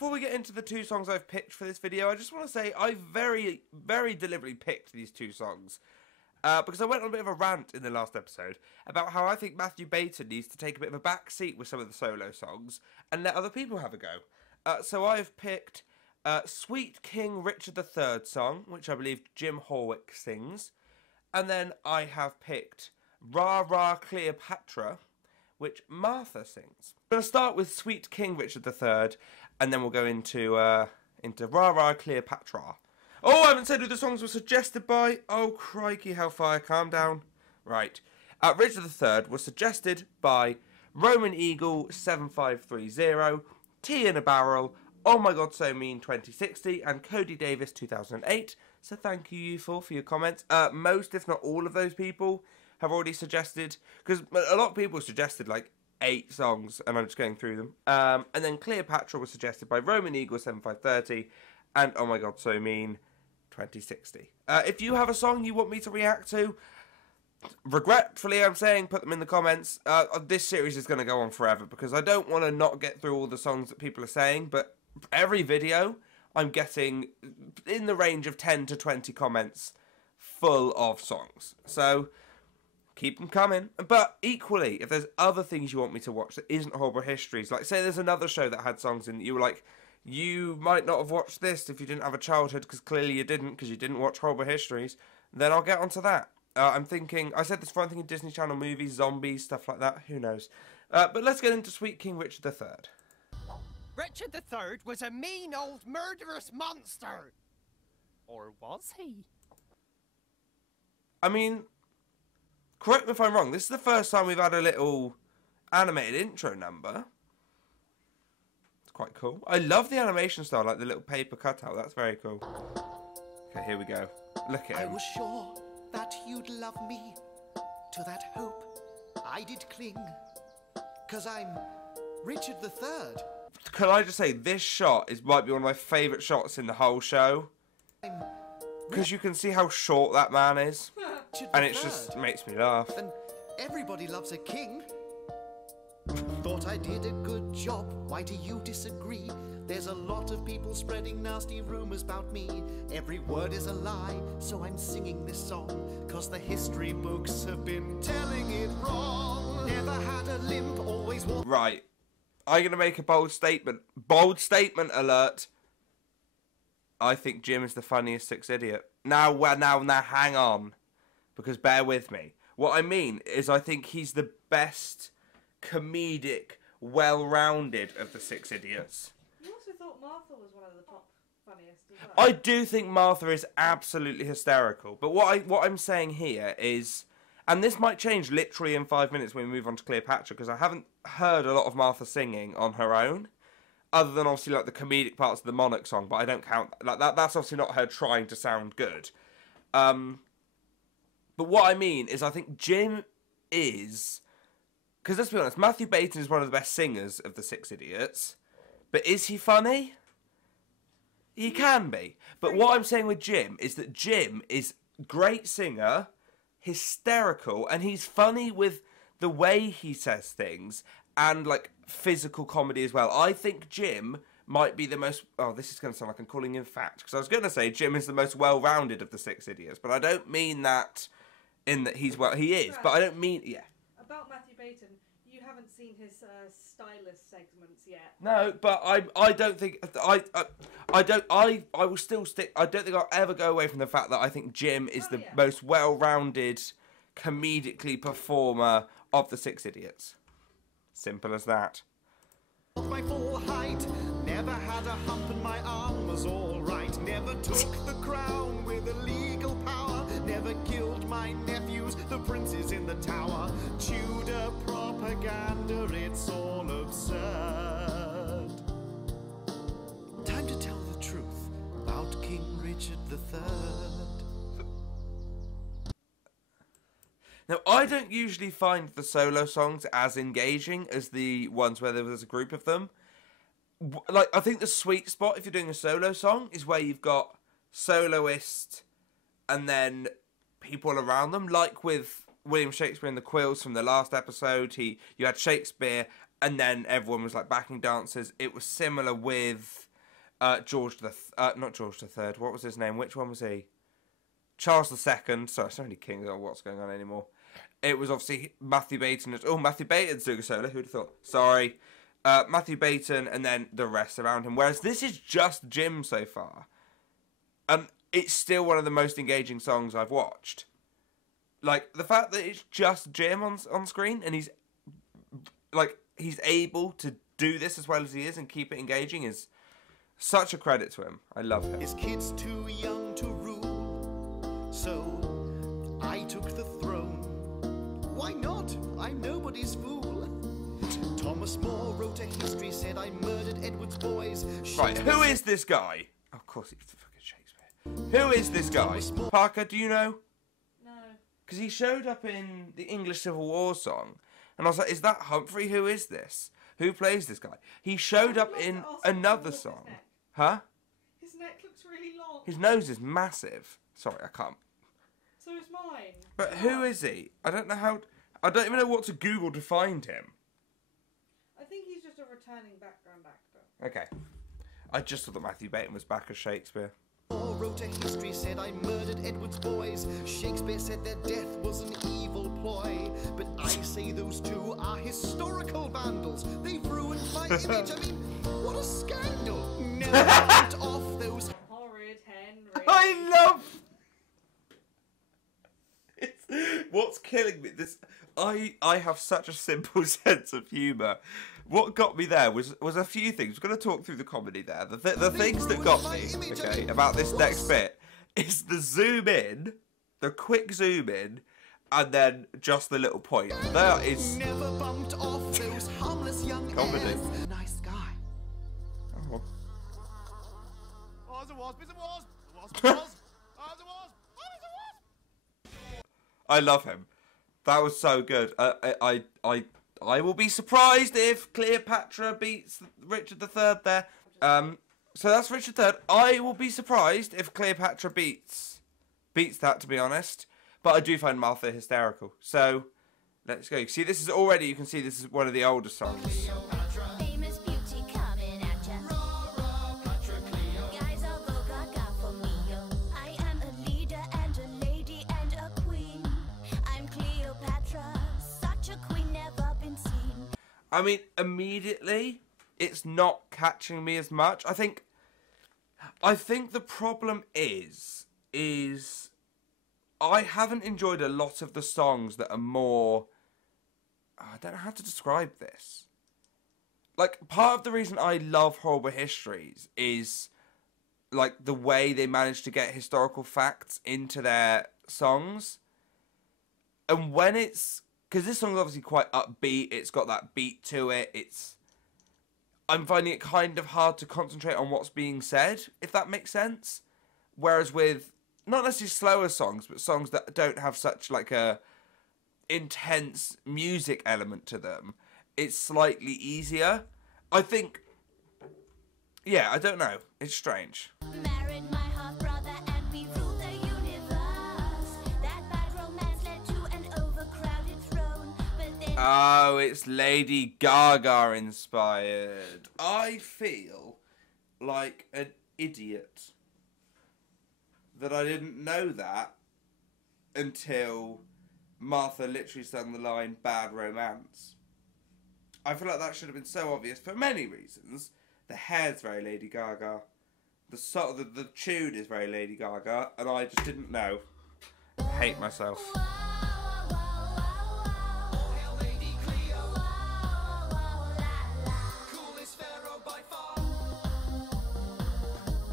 before we get into the two songs I've picked for this video, I just want to say I very, very deliberately picked these two songs. Because I went on a bit of a rant in the last episode about how I think Matthew Baton needs to take a bit of a back seat with some of the solo songs and let other people have a go. So I've picked Sweet King Richard III song, which I believe Jim Horwick sings. And then I have picked Rah Rah Cleopatra, which Martha sings. I'm going to start with Sweet King Richard III, and then we'll go into Rah Rah Cleopatra. Oh, I haven't said who the songs were suggested by. Oh, crikey, hellfire, calm down. Right. Richard III was suggested by Roman Eagle 7530, Tea in a Barrel, Oh My God So Mean 2060, and Cody Davis 2008. So thank you for your comments. Most, if not all of those people have already suggested, because a lot of people suggested like 8 songs, and I'm just going through them. And then Cleopatra was suggested by Roman Eagle 7530, and Oh My God So Mean 2060. If you have a song you want me to react to, regretfully I'm saying, put them in the comments. This series is going to go on forever because I don't want to not get through all the songs that people are saying, but every video I'm getting in the range of 10 to 20 comments full of songs. So keep them coming. But equally, if there's other things you want me to watch that isn't Horrible Histories, like say there's another show that had songs in that you were like, you might not have watched this if you didn't have a childhood, because clearly you didn't, because you didn't watch Horrible Histories, then I'll get onto that. I'm thinking, I said this before, I'm thinking Disney Channel movies, zombies, stuff like that, who knows. But let's get into Sweet King Richard III. Richard III was a mean old murderous monster. Or was he? I mean, correct me if I'm wrong, this is the first time we've had a little animated intro number. Quite cool. I love the animation style, like the little paper cutout. That's very cool. Okay, here we go. Look at him. I was sure that you'd love me. To that hope I did cling. 'Cause I'm Richard III. Can I just say, this shot might be one of my favourite shots in the whole show. Because you can see how short that man is. And it just makes me laugh. And everybody loves a king. Thought I did a good job, why do you disagree? There's a lot of people spreading nasty rumours about me. Every word is a lie, so I'm singing this song. 'Cause the history books have been telling it wrong. Never had a limp, always walked. Right. I'm going to make a bold statement. Bold statement alert. I think Jim is the funniest sixth idiot. Now hang on. Because bear with me. What I mean is I think he's the best comedic, well-rounded of the six idiots. You also thought Martha was one of the top funniest as well. I do think Martha is absolutely hysterical, but what I'm saying here is, and this might change literally in 5 minutes when we move on to Cleopatra, because I haven't heard a lot of Martha singing on her own, other than obviously like the comedic parts of the Monarch song, but I don't count like that. That's obviously not her trying to sound good. But what I mean is, I think Jim is. Because let's be honest, Matthew Baton is one of the best singers of the Six Idiots. But is he funny? He can be. But what I'm saying with Jim is that Jim is a great singer, hysterical, and he's funny with the way he says things, and like physical comedy as well. I think Jim might be the most... Oh, this is going to sound like I'm calling him fat. Because I was going to say Jim is the most well-rounded of the Six Idiots. But I don't mean that in that he's... Well, he is. But I don't mean... Yeah. About Matthew Baton, you haven't seen his stylist segments yet. No, but I don't think I will still stick. I don't think I'll ever go away from the fact that I think Jim is the most well-rounded, comedically performer of the Six Idiots. Simple as that. My full height, never had a hump and my arm was all right. Never took the crown with a legal power. Never killed my nephews, the princes in the tower. Tudor propaganda, it's all absurd. Time to tell the truth about King Richard III. Now, I don't usually find the solo songs as engaging as the ones where there was a group of them. Like, I think the sweet spot, if you're doing a solo song, is where you've got soloist and then people around them. Like with William Shakespeare and the Quills from the last episode, you had Shakespeare and then everyone was like backing dancers. It was similar with George not George the Third. What was his name? Which one was he? Charles the Second. Sorry, so many kings. Oh, what's going on anymore? It was obviously Matthew Baton. Oh, Matthew Baton's doing a solo. Who'd have thought? Sorry. Matthew Baton and then the rest around him. Whereas this is just Jim so far. And it's still one of the most engaging songs I've watched. Like, the fact that it's just Jim on screen and he's able to do this as well as he is and keep it engaging is such a credit to him. I love him. His kids too young to rule, so I took the throne. Why not? I'm nobody's fool. Thomas More wrote a history, said I murdered Edward's boys. Right, who is this guy? Oh, of course, it's fucking Shakespeare. Who is this guy? Parker, do you know? No. Because he showed up in the English Civil War song, and I was like, is that Humphrey? Who is this? Who plays this guy? He showed up in another song. Huh? His neck looks really long. His nose is massive. Sorry, I can't. So is mine. But who is he? I don't know how... I don't even know what to Google to find him. I think he's just a returning background actor. Okay. I just thought that Matthew Baton was back as Shakespeare. Wrote a history, said I murdered Edward's boys. Shakespeare said their death was an evil ploy. But I say those two are historical vandals. They've ruined my image. I mean, what a scandal. Never out off those... Horrid Henry. I love... What's killing me? I have such a simple sense of humour. What got me there was a few things. We're going to talk through the comedy there. The things that got me, okay, about this next bit is the zoom in, the quick zoom in, and then just the little point. That is Never bumped off those harmless young comedy. heirs. Nice guy. Oh. Was, it was, it was, it was, it was. I love him. That was so good. I will be surprised if Cleopatra beats Richard III there. So that's Richard III. I will be surprised if Cleopatra beats that, to be honest. But I do find Martha hysterical. So let's go. See, this is already, you can see this is one of the older songs. Famous beauty coming at ya. Guys all go gaga for me, yo. I am a leader and a lady and a queen. I'm Cleopatra, such a queen never been seen. I mean, immediately, it's not catching me as much. I think the problem is I haven't enjoyed a lot of the songs that are more... I don't know how to describe this. Like, part of the reason I love Horrible Histories is, like, the way they manage to get historical facts into their songs. And when it's... Because this song's obviously quite upbeat, it's got that beat to it, I'm finding it kind of hard to concentrate on what's being said, if that makes sense. Whereas with, not necessarily slower songs, but songs that don't have such, like, a intense music element to them, it's slightly easier. I think, yeah, I don't know. It's strange. Married my half brother and we ruled the universe. That bad romance led to an overcrowded throne. But then Oh, it's Lady Gaga inspired. I feel like an idiot that I didn't know that until Martha literally sang the line "bad romance." I feel like that should have been so obvious for many reasons. The hair's very Lady Gaga. The tune is very Lady Gaga, and I just didn't know. I hate myself.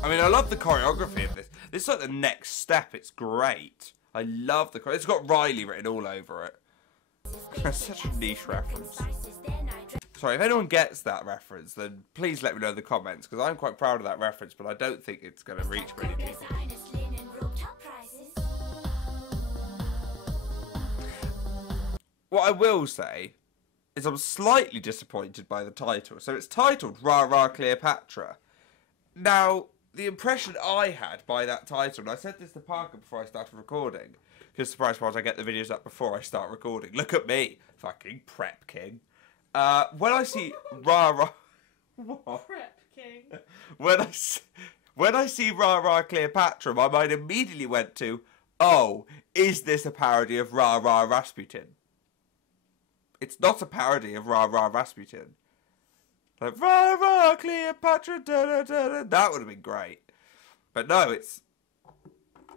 I mean, I love the choreography of this. This is like the next step. It's great. I love the choreography. It's got Riley written all over it. That's such a niche reference. Sorry, if anyone gets that reference, then please let me know in the comments, because I'm quite proud of that reference, but I don't think it's going to reach many people. What I will say is I'm slightly disappointed by the title. So it's titled Rah Rah Cleopatra. Now, the impression I had by that title, and I said this to Parker before I started recording, because surprise, I get the videos up before I start recording. Look at me, fucking prep king. When I see Rah Rah... What? Prep King. When I see Rah Rah Cleopatra, my mind immediately went to, oh, is this a parody of Rah Rah Rasputin? It's not a parody of Rah Rah Rasputin. Like, Rah Rah Cleopatra, da da da da. That would have been great. But no, it's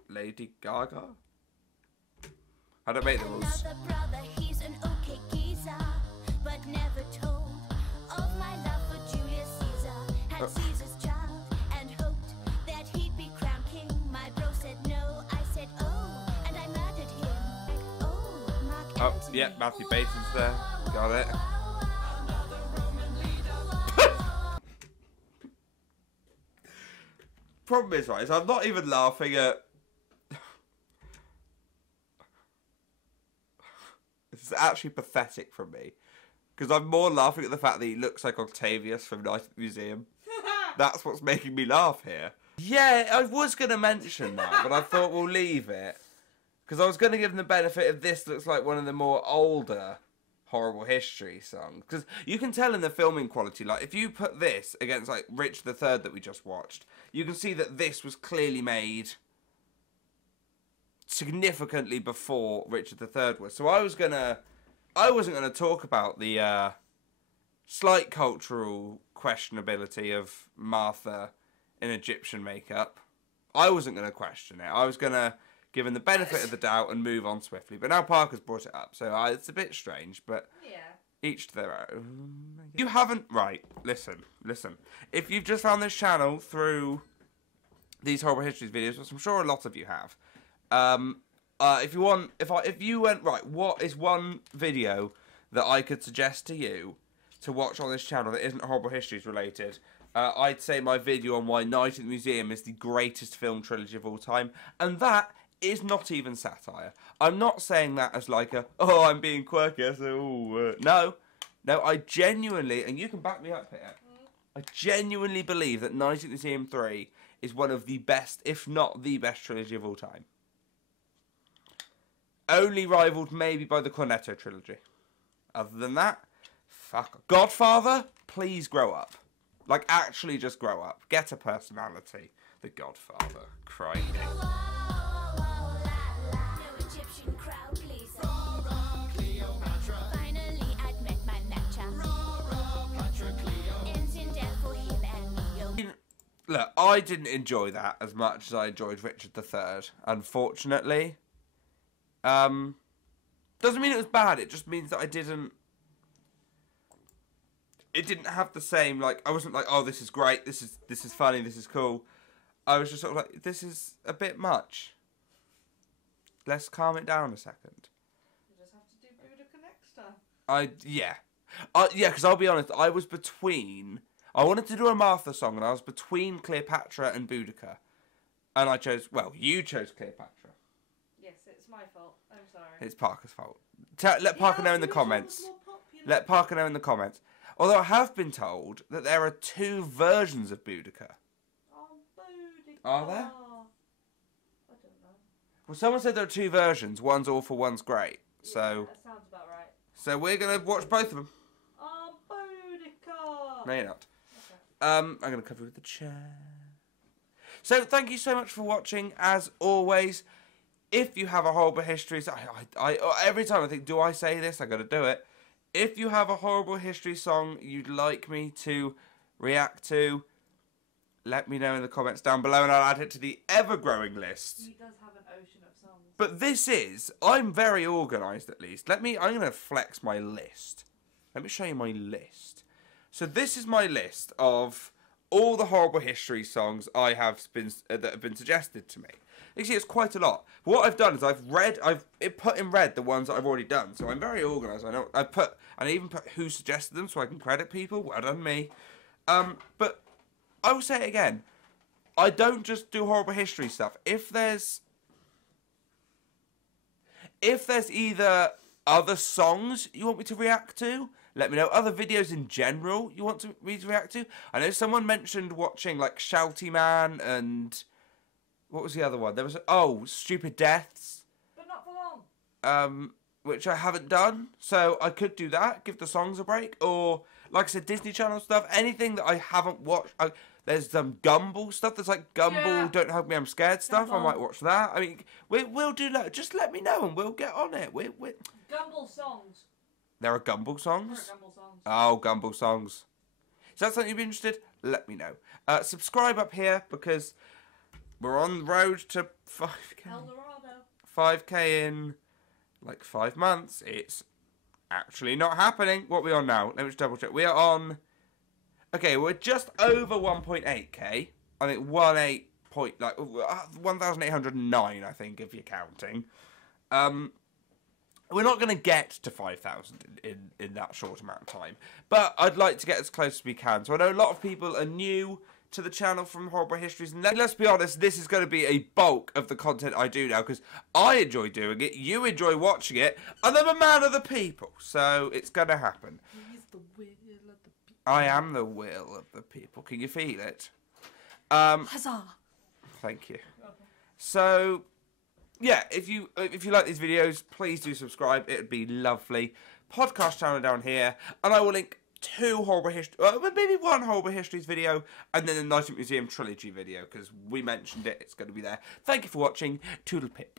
Lady Gaga. I don't make the rules. Another brother, he's an okay geezer, but never told of my love for Julius Caesar. Had Caesar's child and hoped that he'd be crowned king. My bro said no, I said oh, and I murdered him. Oh, Mark Antony. Yeah, Matthew Baton's there. Got it. Problem is, right, is I'm not even laughing at... This is actually pathetic from me. Because I'm more laughing at the fact that he looks like Octavius from Night at the Museum. That's what's making me laugh here. Yeah, I was going to mention that, but I thought we'll leave it. Because I was going to give him the benefit of this looks like one of the more older Horrible History songs. Because you can tell in the filming quality, like, if you put this against, like, Richard III that we just watched, you can see that this was clearly made significantly before Richard III was. So I wasn't gonna talk about the slight cultural questionability of Martha in Egyptian makeup. I wasn't gonna question it. I was gonna give him the benefit of the doubt and move on swiftly. But now Parker's brought it up, so it's a bit strange. But Yeah. each to their own. You haven't... Right, listen. If you've just found this channel through these Horrible Histories videos, which I'm sure a lot of you have, if you went, right, what is one video that I could suggest to you to watch on this channel that isn't Horrible Histories related? I'd say my video on why Night at the Museum is the greatest film trilogy of all time, and that is not even satire. I'm not saying that as like oh, I'm being quirky, so, no, I genuinely, and you can back me up here, I genuinely believe that Night at the Museum 3 is one of the best, if not the best trilogy of all time. Only rivaled maybe by the Cornetto trilogy. Other than that, fuck. Godfather, please grow up. Like, actually just grow up. Get a personality. The Godfather. Crikey. No Egyptian crowd pleaser. Finally, I'd met my matcher. Ends in death for him and me. Look, I didn't enjoy that as much as I enjoyed Richard III, unfortunately. Doesn't mean it was bad, it just means that it didn't have the same, like, I wasn't like, oh, this is great, this is funny, this is cool. I was just sort of like, this is a bit much. Let's calm it down a second. You just have to do Boudica next time. Yeah, because I'll be honest, I wanted to do a Martha song, and I was between Cleopatra and Boudica. And I chose, well, you chose Cleopatra. Yes, it's my fault. I'm sorry. It's Parker's fault. Let Parker know in the comments. Let Parker know in the comments. Although I have been told that there are 2 versions of Boudica. Oh, Boudica. Are there? I don't know. Well, someone said there are 2 versions. One's awful, one's great. So, Yeah, that sounds about right. so we're going to watch both of them. Oh, Boudica. No, you're not. Okay. I'm going to cover it with the chair. So, thank you so much for watching, as always. If you have a Horrible Histories... I every time I think, do I say this? I got to do it. If you have a Horrible History song you'd like me to react to, let me know in the comments down below and I'll add it to the ever-growing list. He does have an ocean of songs. But this is... I'm very organised, at least. I'm going to flex my list. Let me show you my list. So this is my list of all the Horrible History songs that have been suggested to me. You see, it's quite a lot. But what I've done is I've put in red the ones that I've already done. So I'm very organised. I even put who suggested them so I can credit people. Well done, me. But I will say it again. I don't just do Horrible History stuff. If there's either other songs you want me to react to, let me know. Other videos in general you want me to react to. I know someone mentioned watching like Shouty Man and what was the other one? There was Stupid Deaths. But not for long. Which I haven't done. So I could do that, give the songs a break, or like I said, Disney Channel stuff, anything that I haven't watched. There's some Gumball stuff. There's like Gumball, Don't Hug Me, I'm Scared stuff. Gumball. I might watch that. I mean, we'll do that. Just let me know and we'll get on it. Gumball songs. There are Gumball songs? There are Gumball songs. Oh, Gumball songs. Is that something you'd be interested? Let me know. Subscribe up here because we're on the road to 5K. Eldorado. 5K in like 5 months. It's actually not happening. What are we on now? Let me just double check. We are on... Okay, we're just over 1.8K. I think 1,809, I think, if you're counting. We're not going to get to 5,000 in that short amount of time. But I'd like to get as close as we can. So I know a lot of people are new to the channel from Horrible Histories. And let's be honest, this is going to be a bulk of the content I do now. Because I enjoy doing it, you enjoy watching it, and I'm a man of the people. So it's going to happen. He's the will of the people. I am the will of the people. Can you feel it? Huzzah! Thank you. So... yeah, if you like these videos, please do subscribe. It would be lovely. Podcast channel down here, and I will link 2 Horrible Histories, maybe 1 Horrible Histories video, and then the Night at Museum trilogy video because we mentioned it. It's going to be there. Thank you for watching. Toodle pip.